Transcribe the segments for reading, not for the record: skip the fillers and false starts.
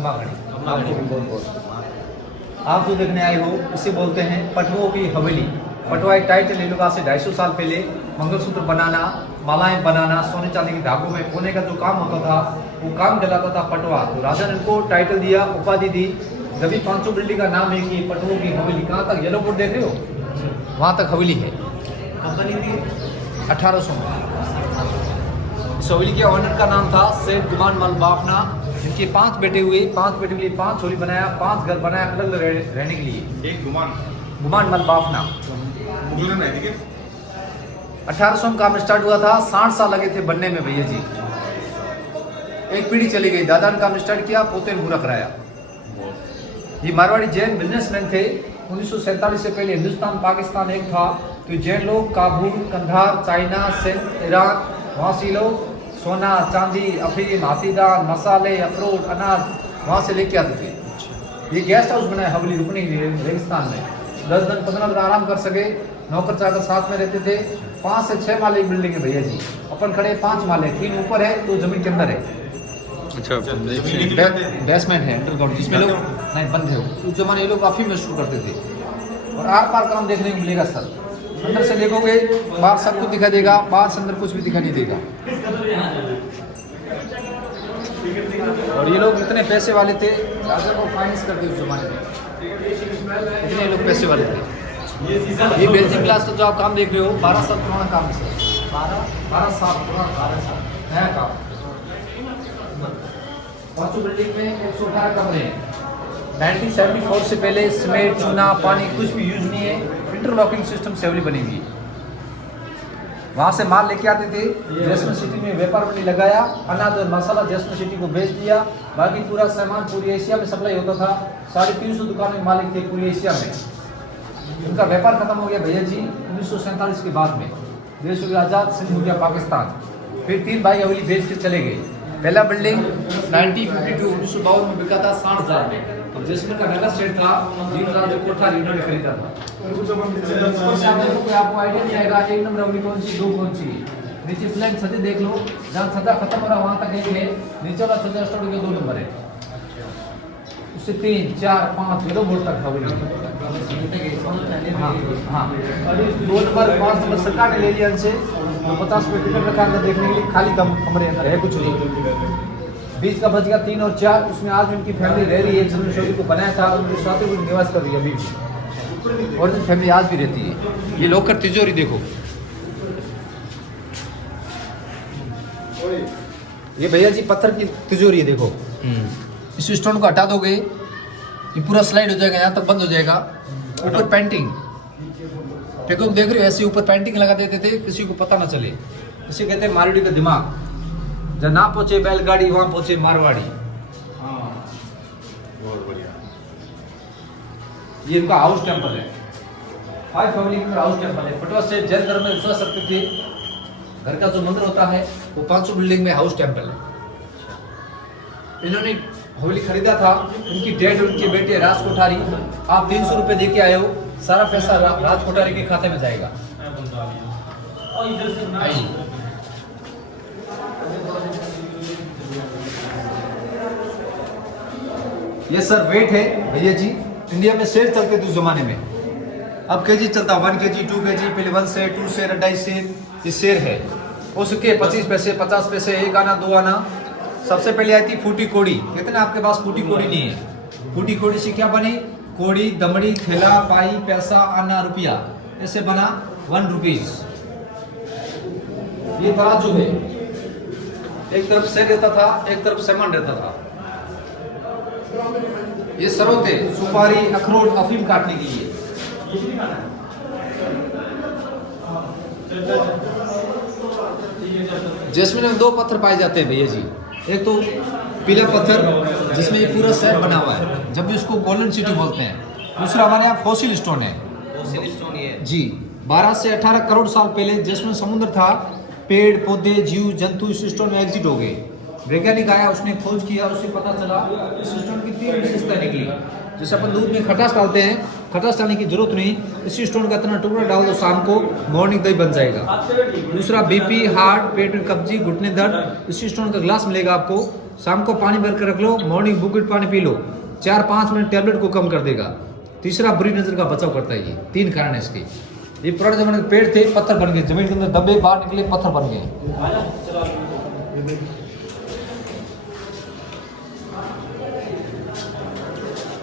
खमागणी, आपको भी बहुत बहुत। आप जो देखने आए हो इसे बोलते हैं पटवों की हवेली। पटवा एक टाइटल ले लो, आज से 250 साल पहले मंगलसूत्र बनाना, मालाएं बनाना, सोने चांदी के धागों में पोने का जो काम होता था वो काम कहलाता था पटवा। तो राजा ने उनको टाइटल दिया, उपाधि दी। जब भी पांचों बिल्डिंग का नाम है कि पटवों की हवेली। कहाँ तक येलो बोर्ड देख रहे हो, वहाँ तक हवेली है। कंपनी थी 1800 में। इस हवेली के ऑनर का नाम था सेठ गुमान मल बाफना। इनके 5 बेटे हुए, 5 बेटे के लिए 5 हवेली बनाया, 5 घर बनाया अलग रहने के लिए। एक गुमान मल बाफना। 1800 में काम स्टार्ट हुआ था, 60 साल लगे थे बनने में भैया जी। एक पीढ़ी चली गई, दादा ने काम स्टार्ट किया, पोते ने पूरा कराया। ये मारवाड़ी जैन बिजनेसमैन थे। 1947 से पहले हिंदुस्तान पाकिस्तान एक था, तो जैन लोग काबुल, कंधार, चाइना, सिंध, ईरान, वहाँ से लोग सोना, चांदी, अफीम, हाथीदार, मसाले, अखरोट, अनाज वहाँ से लेके आते थे। ये गेस्ट हाउस बनाया हवेली रुकने के लिए रेगिस्तान में। 10 दिन 15 दिन आराम कर सके। नौकर चाकर साथ में रहते थे। 5 से 6 माले की बिल्डिंग है भैया जी। अपन खड़े 5 माले, 3 ऊपर है, 2 जमीन के अंदर है। अच्छा, बेसमेंट है अंडरग्राउंड, जिसमें लोग नहीं बंद है। उस जमाने ये लोग काफ़ी महसूस करते थे। और आर पार काम देखने को मिलेगा सर। अंदर से देखोगे बाहर सब कुछ दिखाई देगा, बाहर से अंदर कुछ भी दिखाई नहीं देगा। और ये लोग इतने पैसे वाले थे, राजा को फाइनेंस करते उस जमाने में। इतने लोग पैसे वाले थे। ये बेल्जियम क्लास का जो आप काम देख रहे हो, 12 साल पुराना काम है सर। 12 साल पुराना, 12 साल नया काम। पांचों बिल्डिंग में 118 कमरे हैं। 1974 से पहले सीमेंट, चूना, पानी कुछ भी यूज नहीं है। इंटरलॉकिंग सिस्टम से हवेली बनी हुई है। वहाँ से माल लेके आते थे, जैसलमेर सिटी में व्यापार मंडी लगाया, अनाज और मसाला जैसलमेर सिटी को बेच दिया। बाकी पूरा सामान पूरी एशिया में सप्लाई होता था। 350 दुकानें मालिक थे पूरी एशिया में। उनका व्यापार खत्म हो गया भैया जी 1947 के बाद में। देश हो गया आज़ाद, सिंध हो गया पाकिस्तान। फिर 3 भाई हवेली बेच के चले गए। पहला बिल्डिंग 1952 में बिका था 60,000 में। तो जैसलमेर का नगर स्टेट था, 3,000 जो कोठा इन्होंने खरीदा था। आपको आइडिया नहीं आएगा 1 नंबर हवेली कौन सी, 2 कौन सी। नीचे फ्लैग छते देख लो, जहाँ छता खत्म हो रहा वहाँ तक 1 है, नीचे वाला छता स्टार्ट हो गया 2 नंबर है। उससे 3, 4, 5 येलो बोर्ड तक हवेली। हाँ हाँ, 2 नंबर 5 नंबर सरकार ने ले लिया इनसे। तो 50 रुपये टिकट रखा अंदर देखने के लिए, खाली कमरे अंदर है कुछ नहीं। बीच का बच गया 3 और 4, उसमें आज उनकी फैमिली रह रही है। जमीन शोरी को बनाया था, उनके साथ ही निवास कर रही है अभी भी। और फैमिली आज भी रहती है। ये लॉकर तिजोरी देखो, ये भैया जी पत्थर की तिजोरी है देखो। इस स्टोन को हटा दोगे ये पूरा स्लाइड हो जाएगा, यहाँ तक बंद हो जाएगा। ऊपर पेंटिंग देखो, देख रहे हो ऐसे ऊपर पेंटिंग लगा देते थे, किसी को पता ना चले। इसे कहते हैं मारवाड़ी का दिमाग। जब ना पहुंचे बैलगाड़ी, वहां पहुंचे मारवाड़ी। बहुत बढ़िया। ये इनका हाउस टेम्पल है। 5 फैमिली का हाउस टेम्पल है। पटवा से जैन धर्म में विश्वास रखते थे। घर का जो मंदिर होता है वो 500 बिल्डिंग में हाउस टेम्पल है। इन्होंने हवेली खरीदा था, उनकी डेड उनके बेटे राज कोठारी। आप 300 रुपये दे के आए हो, सारा पैसा राज कोठारी के खाते में जाएगा। ये सर वेट है भैया जी। इंडिया में शेर चलते थे उस जमाने में, अब केजी चलता। 1 केजी, 2 केजी, पहले 1 शेर, 2 शेर, 2.5 शेर। ये शेर है उसके 25 पैसे, 50 पैसे, 1 आना, 2 आना। सबसे पहले आई थी फूटी कोड़ी। कहते ना आपके पास फूटी कोड़ी नहीं है। फूटी कोड़ी से क्या बनी? कोड़ी, दमड़ी, थैला, पाई, पैसा, आना, रुपया। ऐसे बना 1 रुपीज। ये तराजू है, एक तरफ शेर रहता था, एक तरफ सेमन रहता था। ये सरोते, सुपारी, अखरोट, अफीम काटने के लिए। जैसमिन में 2 पत्थर पाए जाते हैं भैया जी। एक तो पीला पत्थर जिसमें ये पूरा सेट बना हुआ है, जब भी उसको गोल्डन सिटी बोलते हैं। दूसरा हमारे यहाँ फॉसिल स्टोन है। फॉसिल स्टोन ये जी 12 से 18 करोड़ साल पहले जिसमें समुद्र था, पेड़ पौधे, जीव जंतु इस स्टोन में एग्जिट हो गए। वैज्ञानिक आया, उसने खोज किया, उससे पता चला इस स्टोन की 3 विशेषता निकली। जैसे अपन दूध में खटास डालते हैं, खटास डालने की जरूरत नहीं, इसी स्टोन का इतना टुकड़ा डाल दो, शाम को मॉर्निंग दही बन जाएगा। दूसरा बीपी, हार्ट, पेट में कब्जी, घुटने दर्द, इसी स्टोन का ग्लास मिलेगा आपको, शाम को पानी भर कर रख लो, मॉर्निंग बुकेट पानी पी लो, 4-5 मिनट टैबलेट को कम कर देगा। तीसरा बुरी नजर का बचाव करता है। ये 3 कारण है इसके। ये पुराने जमाने के पेड़ थे, पत्थर बन गए, जमीन के अंदर दबे बाहर निकले, पत्थर बन गए।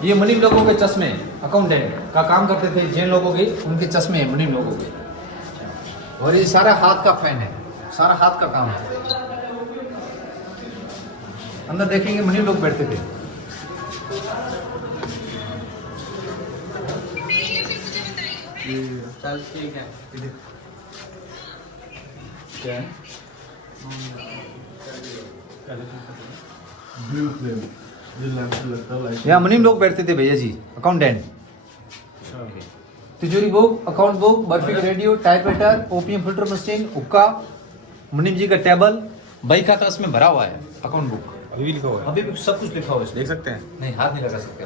ये मुनीम लोगों के चश्मे, अकाउंटेंट का काम करते थे जैन लोगों के, उनके चश्मे हैं मुनीम लोगों के। और ये सारा हाथ का फैन है, सारा हाथ का काम है। अंदर देखेंगे मुनीम लोग बैठते थे। चल ठीक है। क्या है? ब्लू फ्लेम जो लैंप से लगता है लाइट। यहाँ मुनीम लोग बैठते थे भैया जी, अकाउंटेंट। तिजोरी book, account book, barfi radio, typewriter, OPM filter machine, हुक्का, मुनीम जी का टेबल, बही खाता इसमें भरा हुआ है। अकाउंट बुक अभी भी लिखा हुआ है, अभी भी सब कुछ लिखा हुआ है। देख सकते हैं। नहीं, हाथ नहीं लगा सकते,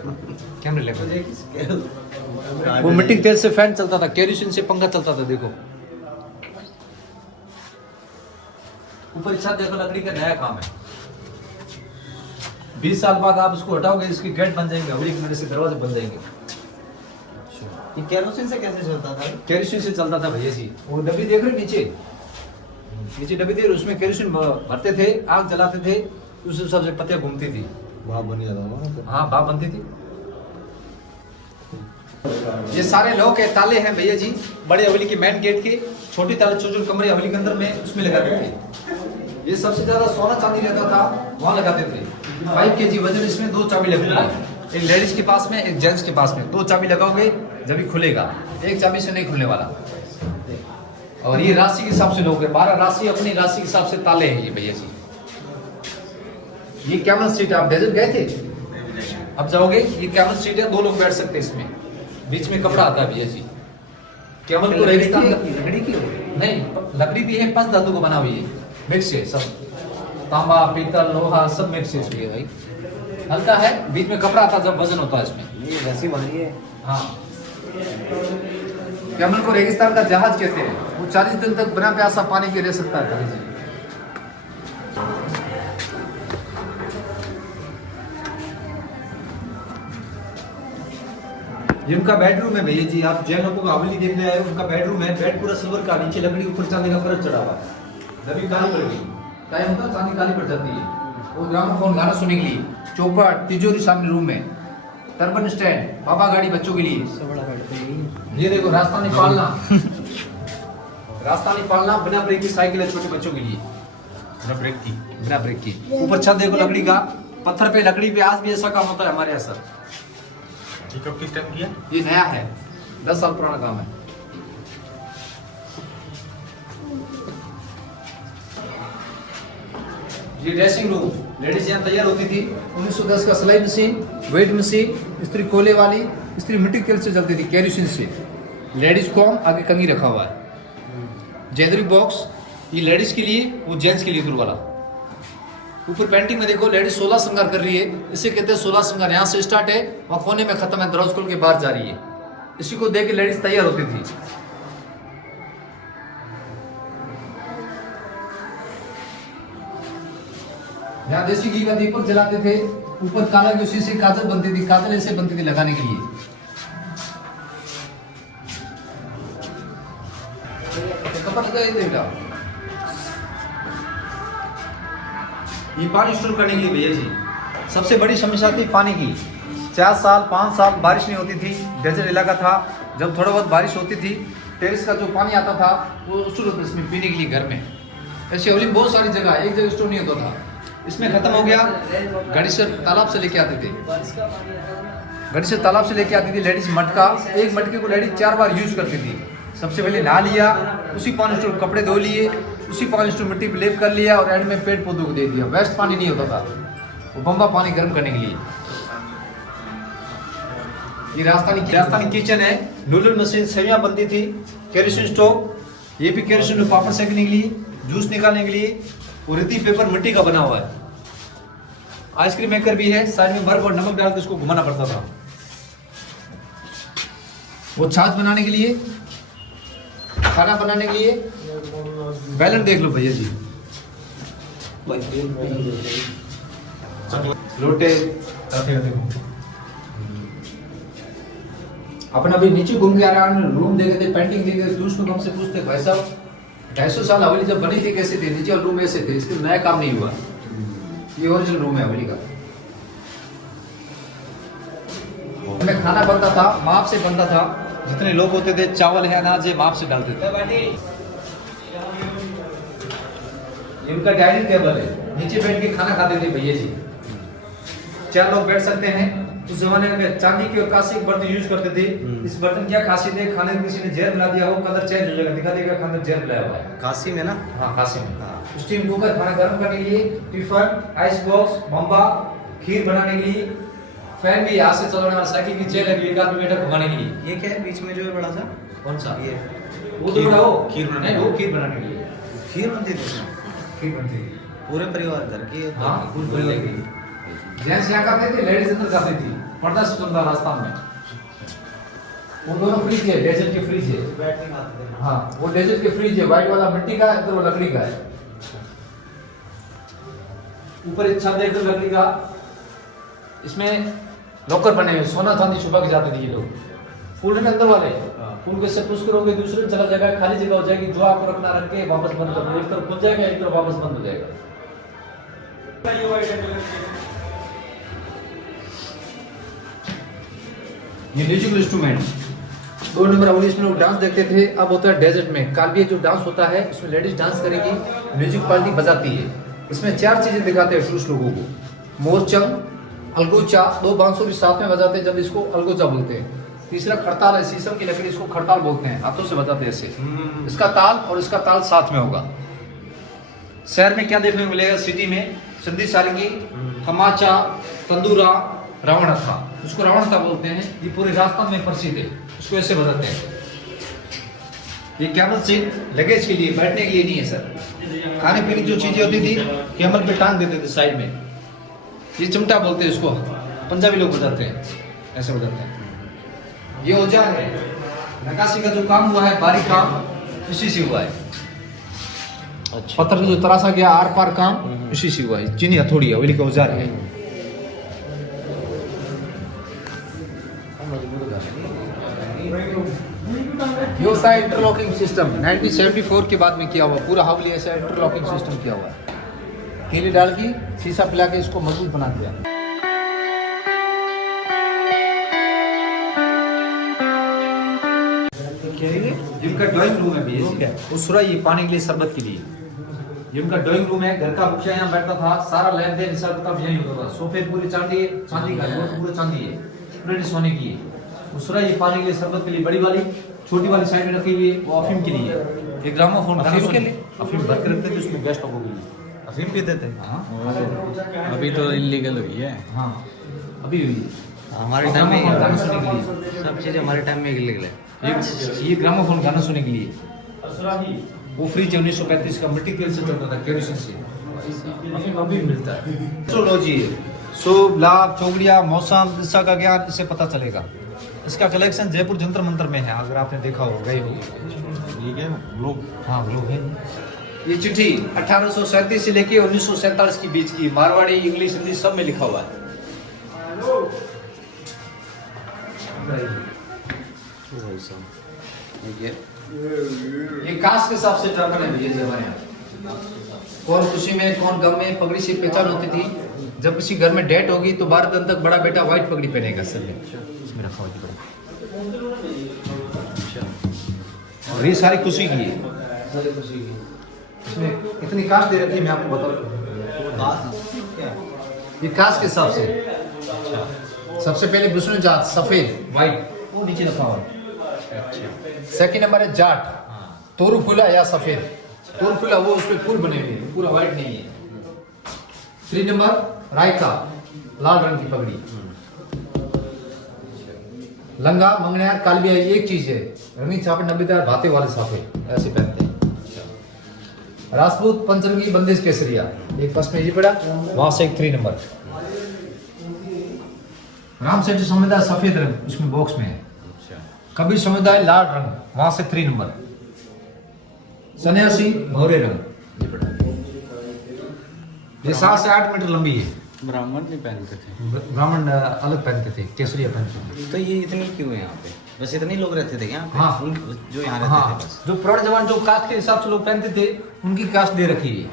कैमरे लगा। वो मिट्टी के तेल से फैन चलता था, केरोसिन से पंखा चलता था। देखो ऊपर छत देखो, लकड़ी का नया काम है। 20 साल बाद आप उसको हटाओगे, इसके गेट बन जाएंगे, हवेली के से दरवाजे बन जाएंगे। ये केरोसिन से कैसे चलता था? केरोसिन से चलता था भैया जी। वो डब्बी देख रहे नीचे, नीचे डब्बी देख रहे, उसमें केरोसिन भरते थे, आग जलाते थे, उस हिसाब से पत्तियां घूमती थी। भाप बन जाता था। हाँ, भाप बनती थी। ये सारे लॉक है, ताले हैं भैया जी, बड़े हवेली के मेन गेट के। छोटी ताले छोटे कमरे हवेली के अंदर में उसमें लगाते थे। ये सबसे ज्यादा सोना चांदी रहता था, वहां लगाते थे। 5 kg वजन, इसमें 2 चाबी लगती है, एक लेडीज के पास में, एक जेंट्स के पास में। 2 चाबी लगाओगे जब ही खुलेगा, एक चाबी से नहीं खुलने वाला। और ये राशि के हिसाब से लोगे, 12 राशि, अपनी राशि के हिसाब से ताले हैं ये भैया जी। ये कैमल सीट, आप डेजर्ट गए थे, अब जाओगे, ये कैमल सीट है, 2 लोग बैठ सकते हैं इसमें। बीच में कपड़ा आता है भैया जी। कैमल को रेगिस्तान लकड़ी की नहीं, लकड़ी भी है, 5 धातु को बना हुई है, मिक्स है सब, तांबा, पीतल, लोहा सब मिक्स है इसमें भाई। हल्का है, बीच में कपड़ा आता है जब वजन होता है इसमें। ये वैसी बन रही है। हाँ, कैमल को रेगिस्तान का जहाज कहते हैं। वो 40 दिन तक बिना प्यासा पानी के रह सकता है भैया जी। ये उनका बेडरूम है भैया जी। आप जैन लोगों का हवेली देखने आए हो, उनका बेडरूम है। बेड पूरा सिल्वर का, नीचे लकड़ी, ऊपर चांदी का परत चढ़ा हुआ है। जब काली पड़ गई, टाइम होता है चांदी काली पड़ जाती है। वो ग्रामोफोन गाना सुनने के लिए, चौपट, तिजोरी सामने रूम में, टर्बन स्टैंड, बाबा गाड़ी बच्चों के लिए। ये देखो राजस्थानी पालना, राजस्थानी पालना, बिना ब्रेक की साइकिल है छोटे बच्चों के लिए, बिना ब्रेक की, बिना ब्रेक की। ऊपर छत देखो लकड़ी का, पत्थर पे, लकड़ी पे आज भी ऐसा काम होता है हमारे यहाँ सर। ये कब किस टाइम किया? ये नया है, 10 साल पुराना काम है। ये ड्रेसिंग रूम, लेडीज यहाँ तैयार होती थी। 1910 का सिलाई मशीन, वेट मशीन, स्त्री कोयले वाली, स्त्री मिट्टी के तेल से चलती थी, केरोसिन से। लेडीज कॉम, आगे कंघी रखा हुआ है। ज्वेलरी बॉक्स, ये लेडीज के लिए, वो जेंट्स के लिए दूर वाला। ऊपर पेंटिंग में देखो, लेडीज 16 श्रृंगार कर रही है, इसे कहते हैं 16 श्रृंगार। यहाँ से स्टार्ट है, वहाँ कोने में खत्म है, दरवाजा खोल के बाहर जा रही है। इसी को देख के लेडीज तैयार होती थी। यहाँ देसी घी का दीपक जलाते थे। ऊपर काला जो शीशे काजल बनती थी, काजल ऐसे बनती थी लगाने के लिए। कपड़ा लगा ही देगा। ये पानी स्टोर करने के लिए भैया जी। सबसे बड़ी समस्या थी पानी की। 4 साल 5 साल बारिश नहीं होती थी, डेजर्ट इलाका था। जब थोड़ा बहुत बारिश होती थी, टेरिस का जो पानी आता था वो स्टोर होता इसमें पीने के लिए घर में। ऐसे हवेली में बहुत सारी जगह, एक जगह स्टोर नहीं होता था। इसमें खत्म हो गया, गणेशर तालाब से लेके आते थे। गणेशर तालाब से लेके आती थी लेडीज मटका। एक मटके को लेडीज 4 बार यूज करती थी। सबसे पहले नहा लिया, उसी पानी स्टोर कपड़े धो लिए, उसी पानी स्टोर मिट्टी पे लेप कर लिया और एंड में पेड़ पौधों को दे दिया। वेस्ट पानी नहीं होता था, वो बम्बा पानी गर्म करने के लिए। ये राजस्थानी किचन है। नूडल मशीन, सेवियां बनती थी। केरोसिन स्टोव, ये भी केरोसिन में पापड़ सेकने के लिए, जूस निकालने के लिए। और रेती पेपर मिट्टी का बना हुआ है। आइसक्रीम मेकर भी है, साइड में बर्फ और नमक डाल के उसको घुमाना पड़ता था। वो छाछ बनाने के लिए, खाना बनाने के लिए। बैलन देख लो भैया जी, लोटे रखे रहते हैं। अपन अभी नीचे घूम के आ रहे हैं, रूम देखे थे, पेंटिंग देखे थे, दूसरों को हमसे पूछते भाई साहब 250 साल हवेली जब बनी थी कैसे थे, नीचे रूम ऐसे थे, इसके नया काम नहीं हुआ। ये ओरिजिनल रूम है हवेली का। में खाना बनता था, माप से बनता था, जितने लोग होते थे चावल है अनाज है माप से डालते थे। ये उनका डाइनिंग टेबल है, नीचे बैठ के खाना खाते थे भैया जी। 4 लोग बैठ सकते हैं। उस जमाने में चांदी के और कांसे के बर्तन यूज करते थे। इस बर्तन क्या खासियत है, खाने में किसी ने जहर मिला दिया हो, कलर चेंज हो जाएगा, दिखा देगा खाने में जहर मिलाया हुआ है। काशी में ना? हाँ काशी में। स्टीम कुकर खाना गर्म करने के लिए, टिफिन, आइस बॉक्स, बम्बा, खीर बनाने के लिए, फैन भी यहाँ से चलाने वाला, साइकिल की चेयर लगी, एक आदमी बैठा घुमाने के लिए। ये क्या है बीच में जो है बड़ा सा? कौन सा? ये वो तो बड़ा हो खीर बनाने नहीं, वो खीर बनाने के लिए। खीर बनती थी उसमें? खीर बनती है पूरे परिवार घर की? हाँ पूरी परिवार की। जेंट्स यहाँ खाते थे, लेडीज अंदर खाती थी। पर्दा सिस्टम था राजस्थान में। वो दोनों फ्रिज है, डेजर्ट के फ्रिज है। बैठ के खाते थे। हाँ वो डेजर्ट के फ्रिज है, व्हाइट वाला मिट्टी का है, तो वो लकड़ी का है। ऊपर एक छत देखो लकड़ी का, इसमें लॉकर बने हुए, सोना चांदी छुपा के जाते थे ये लोग। फूल है ना अंदर वाले, फूल के से पुश करोगे दूसरे में चला जाएगा, खाली जगह हो जाएगी, जो आपको रखना रख के वापस बंद कर दो, एक तरफ खुल जाएगा एक तरफ वापस बंद हो जाएगा। ये म्यूजिकल इंस्ट्रूमेंट 2 नंबर अवली इसमें लोग डांस देखते थे, अब होता है डेजर्ट में। कालबिया जो डांस होता है इसमें लेडीज डांस करेगी, म्यूजिक पार्टी बजाती है। इसमें 4 चीजें दिखाते हैं टूरिस्ट लोगों को, मोरचंग, अलगोचा, 2 बांसुरी साथ में बजाते हैं जब इसको अलगोचा बोलते हैं। तीसरा खड़ताल है, शीशम की लकड़ी, इसको खड़ताल बोलते हैं, हाथों से बजाते हैं ऐसे। इसका ताल और इसका ताल साथ में होगा। शहर में क्या देखने को मिलेगा, सिटी में सिंधी सारंगी, कमाचा, तंदूरा, रावण था, उसको रावण था बोलते हैं। ये पूरे राजस्थान में प्रसिद्ध है, उसको ऐसे बजाते हैं। ये कैमल सीट लगेज के लिए, बैठने के लिए नहीं है सर। खाने पीने की जो चीजें होती थी कैमल पे टांग देते थे साइड में। ये चिमटा बोलते हैं इसको, पंजाबी लोग बजाते हैं, ऐसे बजाते हैं। ये औजार है, नक्काशी का जो काम हुआ है, बारीक काम इसी से हुआ है। अच्छा। पत्थर जो तराशा गया आर पार काम इसी से हुआ है। चीनी हथौड़ी है, हवेली का औजार है। ये होता है इंटरलॉकिंग सिस्टम, 1974 के बाद में किया हुआ, पूरा हवेली ऐसा इंटरलॉकिंग सिस्टम किया हुआ है। कीली डाल की शीशा पिला के इसको मजबूत बना दिया। जिनका ड्राइंग रूम है भैया, उसरा ये पानी के लिए, शरबत के लिए। ये उनका ड्राइंग रूम है, घर का मुखिया यहाँ बैठता था, सारा लेन देन हिसाब किताब यही होता था। सोफे पूरे चांदी का है, वो पूरे चांदी है, पूरे सोने की है। दूसरा ये पानी के लिए, शरबत के लिए, बड़ी वाली, छोटी वाली साइड में रखी हुई है, वो अफीम के लिए। एक ग्रामोफोन अफीम के लिए? अफीम भर के रखते थे उसमें, गेस्ट लोगों के लिए अफीम पीते थे? हाँ अभी तो इलीगल हुई है। हाँ अभी हुई है। हमारे टाइम में गाना सुनने के लिए, सब चीज़ हमारे टाइम में इलीगल है। ये ग्रामोफोन गाना सुनने के लिए। वो फ्रिज 1935 का, मिट्टी तेल से चलता था, केरोसिन से। अभी मिलता है। एस्ट्रोलॉजी है, शुभ लाभ, चौगड़िया, मौसम, दिशा का ज्ञान, इससे पता चलेगा। इसका कलेक्शन जयपुर जंतर मंतर में है, अगर आपने देखा हो, गए हो। ठीक है लोग? हाँ लोग हैं। ये चिट्ठी 1837 से लेके 1947 के बीच की, मारवाड़ी, इंग्लिश, हिंदी सब में लिखा हुआ है। ये कास्ट के हिसाब से टर्पन है भैया हमारे यहाँ। कौन खुशी में कौन गम में, पगड़ी से पहचान होती थी। जब किसी घर में डेट होगी तो 12 दिन तक बड़ा बेटा व्हाइट पगड़ी पहनेगा सर में, इसमें रखा हुआ है। और ये सारी खुशी की है, इसमें इतनी कास्ट दे रखी है, मैं आपको बताऊँ। ये कास्ट के हिसाब से सबसे पहले विष्णु जात, सफेद व्हाइट, वो नीचे रखा हुआ है। सेकंड नंबर है जाट, तोरू फूला या सफेद। तोरू फूला वो उसपे फूल बने हुए हैं, पूरा व्हाइट नहीं है। 3 नंबर रायका, लाल रंग की पगड़ी। लंगा, मंगनियार, कालबिया एक चीज है, रंगीन छापे, 90दार भाते वाले साफे ऐसे पहनते हैं। राजपूत, पंचरंगी, बंदेज, केसरिया, एक फर्स्ट में ये पड़ा, वहां से एक 3 नंबर। राम सेठ समुदाय सफेद रंग, उसमें बॉक्स में है। कबीर समुदाय लाल रंग, वहां से 3 नंबर। सन्यासी भौरे रंग, ये 7 से 8 मीटर लंबी है। ब्राह्मण नहीं पहनते थे। ब्राह्मण अलग पहनते थे, केसरिया पहनते थे। तो ये इतनी क्यों है यहाँ पे? बस इतने ही लोग रहते थे यहाँ पे? हाँ। जो यहाँ रहते थे हाँ, बस। जो पुराने जमाने जो कास्ट के हिसाब से लोग पहनते थे उनकी कास्ट दे रखी है।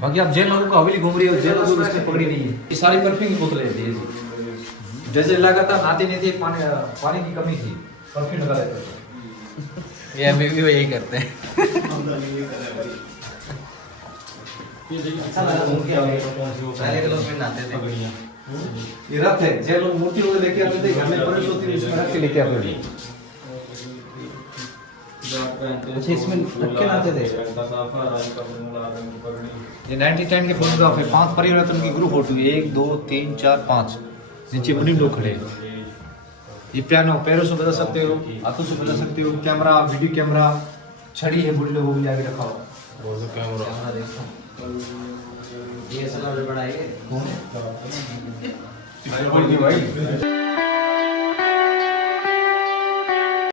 बाकी आप जैन लोगों को हवेली घूम रही है, जैन लोगों को इसने पकड़ी नहीं है। ये सारी परफ्यूम की बोतलें थी जी। जैसे लगा था नहाते नहीं थे, पानी की कमी थी, परफ्यूम लगा लेते थे। ये अभी भी यही करते हैं। अच्छा लगा घूम के पहले के लोग फिर नहाते थे। ये रथ है, जैन लोग मूर्ति वगैरह लेके आते थे, घर में प्रवेश होती है उसमें रख के लेके आते थे। अच्छा, इसमें रख के नहाते थे? ये 90-10 के फोटोग्राफ है। 5 परिवार तो उनकी ग्रुप फोटो है, 1 2 3 4 5। नीचे मुनीम लोग खड़े हैं। ये पियानो पैरों से बजा सकते हो, हाथों से बजा सकते हो। कैमरा, वीडियो कैमरा, छड़ी है, बुढ़े लोगों के लिए आगे रखा हुआ। कैमरा देखो, ये साला भी बड़ा है।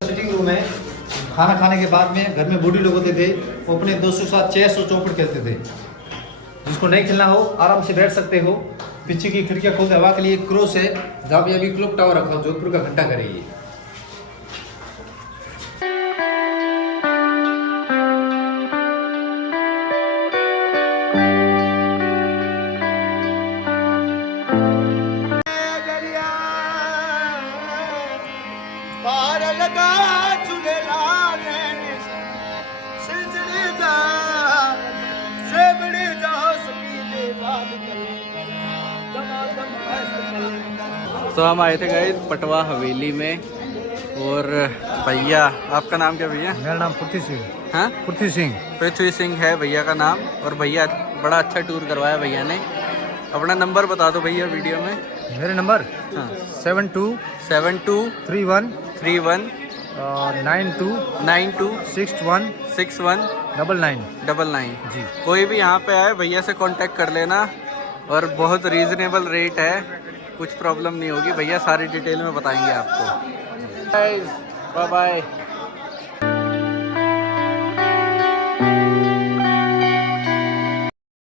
सिटिंग रूम है। खाना खाने के बाद में घर में बूढ़े लोग होते थे, वो अपने 200 चेस और चौपट खेलते थे। जिसको नहीं खेलना हो आराम से बैठ सकते हो। पीछे की खिड़कियां खोलते हवा के लिए एक क्रॉस है, जहाँ पे अभी क्लॉक टावर रखा हो, जोधपुर का घंटा घर है ये। तो हम आए थे गाइस पटवा हवेली में, और भैया, आपका नाम क्या भैया? मेरा नाम पृथ्वी सिंह। हाँ, पृथ्वी सिंह। पृथ्वी सिंह है भैया का नाम। और भैया बड़ा अच्छा टूर करवाया भैया ने। अपना नंबर बता दो भैया वीडियो में। मेरे नंबर हाँ, 7231 7231 92 92 61 61 99 जी। कोई भी यहाँ पे आए भैया से कांटेक्ट कर लेना, और बहुत रीजनेबल रेट है, कुछ प्रॉब्लम नहीं होगी। भैया सारी डिटेल में बताएंगे आपको। Bye bye.